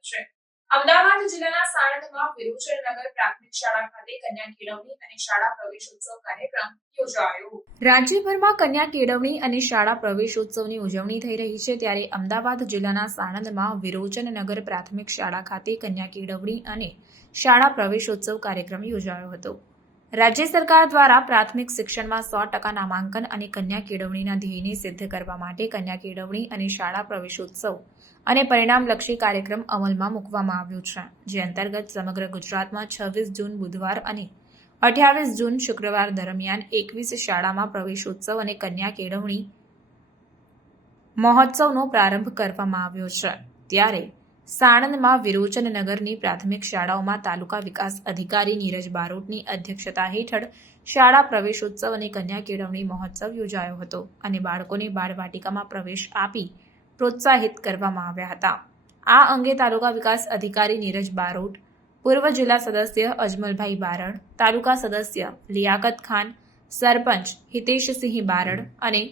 સ્વાગત છે। અમદાવાદ જિલ્લાના સાણંદમાં વિરોચનનગર પ્રાથમિક શાળા ખાતે કન્યા કેળવણી અને શાળા પ્રવેશોત્સવ કાર્યક્રમ યોજાયો। રાજ્યભરમાં કન્યા કેળવણી અને શાળા પ્રવેશોત્સવની ઉજવણી થઈ રહી છે, ત્યારે અમદાવાદ જિલ્લાના સાણંદમાં વિરોચનનગર પ્રાથમિક શાળા ખાતે કન્યા કેળવણી અને શાળા પ્રવેશોત્સવ કાર્યક્રમ યોજાયો હતો। રાજ્ય સરકાર દ્વારા પ્રાથમિક શિક્ષણમાં 100% નામાંકન અને કન્યા કેળવણીના ધ્યેયને સિદ્ધ કરવા માટે કન્યા કેળવણી અને શાળા પ્રવેશોત્સવ અને પરિણામલક્ષી કાર્યક્રમ અમલમાં મૂકવામાં આવ્યો છે, જે અંતર્ગત સમગ્ર ગુજરાતમાં 26 જૂન બુધવાર અને 28 જૂન શુક્રવાર દરમિયાન 21 શાળામાં પ્રવેશોત્સવ અને કન્યા કેળવણી મહોત્સવનો પ્રારંભ કરવામાં આવ્યો છે। ત્યારે સાણંદમાં વિરોચનનગરની પ્રાથમિક શાળાઓમાં તાલુકા વિકાસ અધિકારી નીરજ બારોટની અધ્યક્ષતા હેઠળ શાળા પ્રવેશોત્સવ અને કન્યા કેળવણી મહોત્સવ યોજાયો હતો અને બાળકોને બાળવાટિકામાં પ્રવેશ આપી પ્રોત્સાહિત કરવામાં આવ્યા હતા। આ અંગે તાલુકા વિકાસ અધિકારી નીરજ બારોટ, પૂર્વ જિલ્લા સદસ્ય અજમલભાઈ બારડ, તાલુકા સદસ્ય લિયાકત ખાન, સરપંચ હિતેશસિંહ બારડ અને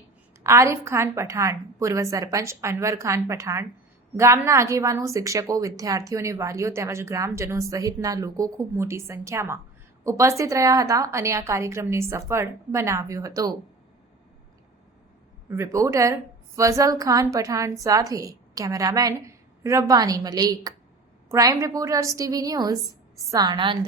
આરિફ ખાન પઠાણ, પૂર્વ સરપંચ અનવર ખાન પઠાણ, ગામના આગેવાનો, શિક્ષકો, વિદ્યાર્થીઓ અને વાલીઓ તેમજ ગ્રામજનો સહિતના લોકો ખૂબ મોટી સંખ્યામાં ઉપસ્થિત રહ્યા હતા અને આ કાર્યક્રમને સફળ બનાવ્યો હતો। રિપોર્ટર ફઝલ ખાન પઠાણ સાથે cameraman Rabbani Malik, crime reporters TV news, Sanand.